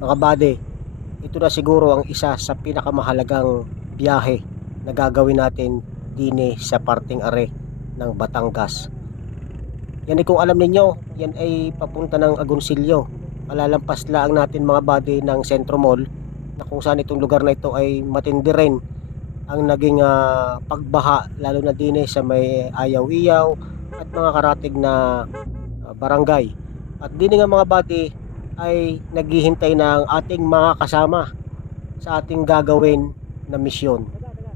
Mga buddy, ito na siguro ang isa sa pinakamahalagang biyahe na gagawin natin dini sa parting are ng Batangas. Yan ay kung alam ninyo, yan ay papunta ng Agoncillo. Malalampas lang natin mga buddy ng Centro Mall na kung saan itong lugar na ito ay matindi rin ang naging pagbaha lalo na dini sa may Ayaw-Iyaw at mga karatig na barangay. At dini nga mga buddy ay naghihintay ng ating mga kasama sa ating gagawin na misyon.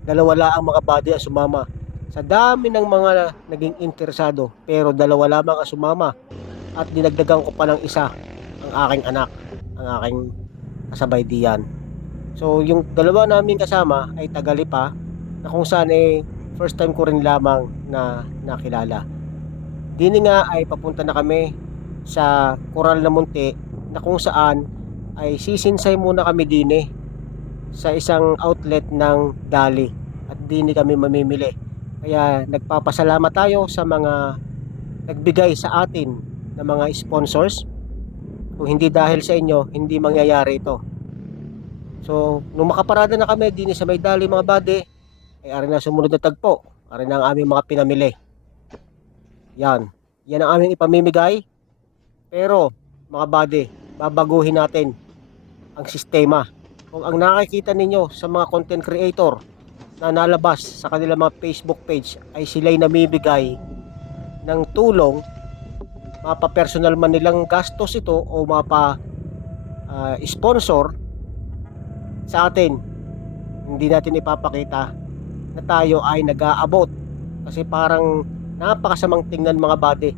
Dalawa lang ang mga buddy ang sumama. Sa dami ng mga naging interesado, pero dalawa lamang ang sumama at dinagdagan ko pa ng isa, ang aking anak, ang aking kasabay diyan. So yung dalawa namin kasama ay tagalipa na kung saan first time ko rin lamang na nakilala. Dini nga ay papunta na kami sa Coral na Munti na kung saan ay sisinsay muna kami dini sa isang outlet ng Dali at dini kami mamimili. Kaya nagpapasalamat tayo sa mga nagbigay sa atin ng mga sponsors. Kung hindi dahil sa inyo, hindi mangyayari ito. So, nung makaparada na kami dini sa may Dali mga bade, ay ari na sumunod na tagpo. Ari na ang aming mga pinamili. Yan. Yan ang aming ipamimigay. Pero, mga bade, babaguhin natin ang sistema. Kung ang nakikita ninyo sa mga content creator na nalabas sa kanilang mga Facebook page ay sila'y namimigay ng tulong, mapa-personal man nilang gastos ito o mapa-sponsor sa atin, hindi natin ipapakita na tayo ay nag-aabot. Kasi parang napakasamang tingnan mga bade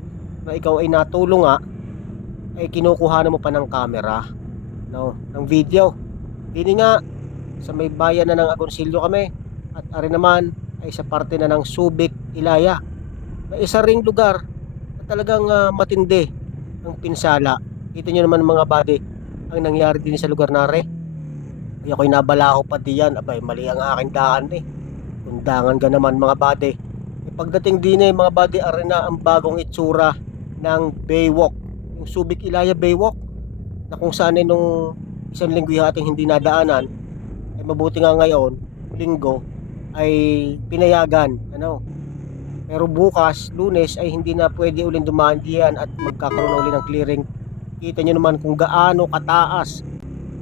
na ikaw ay natulong nga ay kinukuha mo pa ng camera, no, ng video. Dini nga sa may bayan na ng Agoncillo kami at ari naman ay sa parte na ng Subic, Ilaya. May isa ring lugar na talagang matindi ang pinsala. Kita nyo naman mga bade ang nangyari din sa lugar nare. Ay ako'y nabalaho pa diyan. Abay, mali ang aking daan Kundangan ka naman mga bade. Pagdating din mga bade, ari na ang bagong itsura ng Baywalk. Yung Subic Ilaya Baywalk na kung saan nung isang linggo ating hindi nadaanan, ay mabuti nga ngayon, linggo, ay pinayagan. Pero bukas, Lunes, ay hindi na pwede uling dumaan diyan at magkakaroon na uli ng clearing. Kita nyo naman kung gaano kataas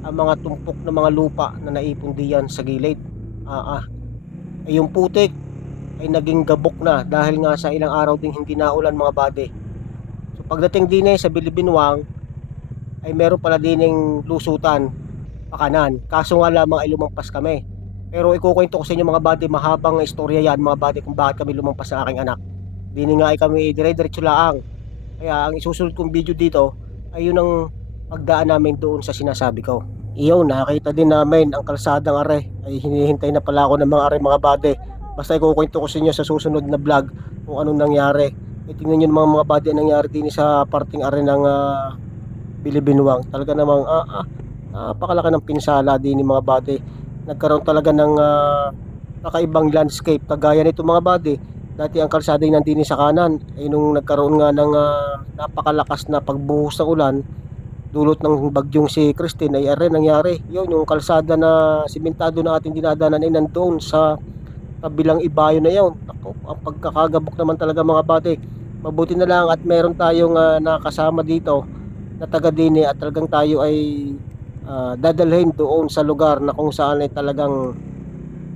ang mga tumpok ng mga lupa na naipon diyan sa gilid. Ay yung putik ay naging gabok na dahil nga sa ilang araw ding hindi naulan mga bade. So pagdating din sa Bilibinwang ay meron pala dining lusutan pakanan. Kaso nga lamang ay lumampas kami. Pero ikukwento ko sa inyo mga bade, mahabang istorya yan mga bade kung bakit kami lumampas sa aking anak. Dini nga ay kami dire-diretso laang. Kaya ang isusunod kong video dito ay yun ang pagdaan namin doon sa sinasabi ko. Iyon, nakita din namin ang kalsadang are. Ay hinihintay na pala ako ng mga are mga bade. Basta ikukwento ko sa inyo sa susunod na vlog kung anong nangyari. Tingnan nyo naman mga bade ang nangyari din sa parting are ng Bilibinwang. Talaga namang napakalaki ng pinsala din ni mga bade. Nagkaroon talaga ng kakaibang landscape. Kagaya nito mga bade. Dati ang kalsada ay nandini sa kanan. Ay nung nagkaroon nga ng napakalakas na pagbuhos ng ulan, dulot ng bagyong si Christine ay nangyari. Yun, yung kalsada na simentado na ating dinadanan ay nandoon sa kabilang ibayo na yun. Ako, ang pagkakagabok naman talaga mga bate. Mabuti na lang at meron tayong nakasama dito na taga dini at talagang tayo ay dadalhin doon sa lugar na kung saan ay talagang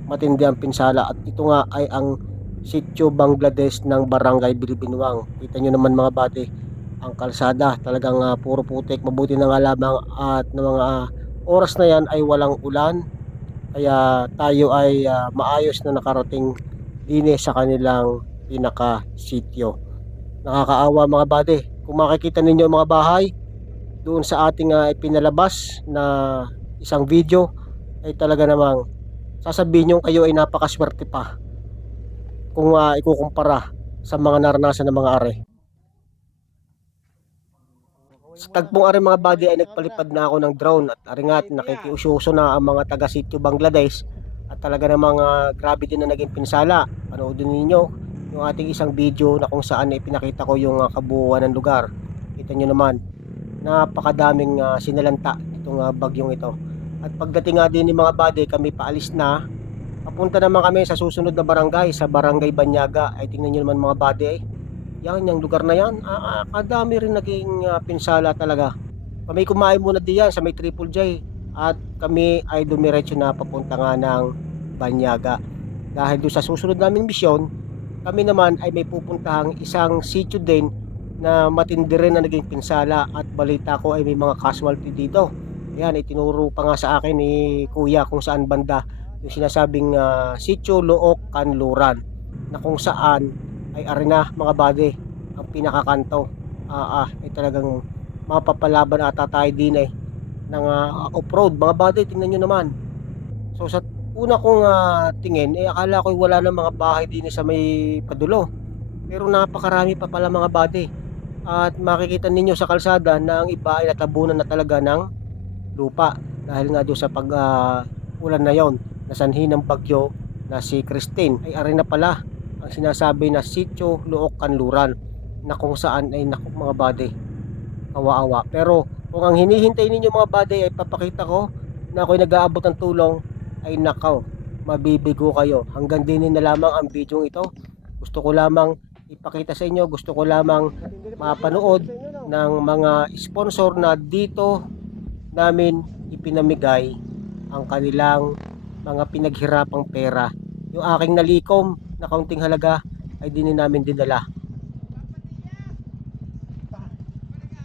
matindi ang pinsala. At ito nga ay ang Sitio Bangladesh ng Barangay Bilibinwang. Kita nyo naman mga bate, ang kalsada talagang puro putik. Mabuti na nga lamang at ng mga oras na yan ay walang ulan, kaya tayo ay maayos na nakarating din sa kanilang pinaka sityo. Nakakaawa mga bade, kung makikita ninyo mga bahay doon sa ating pinalabas na isang video, ay talaga namang sasabihin nyo kayo ay napakaswerte pa kung ikukumpara sa mga naranasan ng mga are. Sa tagpong ari mga body ay nagpalipad na ako ng drone at ari nga nakikiusyuso na ang mga taga Sitio Bangladesh at talaga namang grabe din na naging pinsala. Panoodin ninyo yung ating isang video na kung saan ipinakita ko yung kabuuan ng lugar. Kita nyo naman napakadaming sinalanta itong bagyong ito. At pagdating nga din ng mga buddy, kami paalis na. Papunta naman kami sa susunod na barangay, sa Barangay Banyaga. Ay tingnan nyo naman mga buddy, yan, yung lugar na yan, kadami rin naging pinsala talaga. Kami kumain muna diyan sa may Triple J at kami ay dumiretso na papunta nga ng Banyaga. Dahil doon sa susunod naming misyon, kami naman ay may pupuntahang isang sitio din na matindi rin na naging pinsala at balita ko ay may mga casualty dito. Ayan, itinuro pa nga sa akin ni Kuya kung saan banda yung sinasabing sitio Look Kanluran, na kung saan ay arena mga buddy ang pinakakanto. Ay talagang mapapalaban ata tayo din ng off-road mga buddy, tingnan nyo naman. So sa una kong tingin, akala ko wala na mga bahay din sa may padulo, pero napakarami pa pala mga buddy. At makikita ninyo sa kalsada na ang iba ay natabunan na talaga ng lupa dahil nga doon sa pag ulan na yon, nasanhi ng bagyo na si Christine. Ay arena pala ang sinasabi na sitio Look Kanluran, na kung saan ay naku mga buddy, kawawa. Pero kung ang hinihintay ninyo mga buddy ay papakita ko na ako'y nag-aabot ng tulong, ay nakaw, mabibigo kayo. Hanggang din na lamang ang video ito. Gusto ko lamang ipakita sa inyo, gusto ko lamang mapanood ng mga sponsor na dito namin ipinamigay ang kanilang mga pinaghirapang pera. Yung aking nalikom na kaunting halaga ay din namin dinala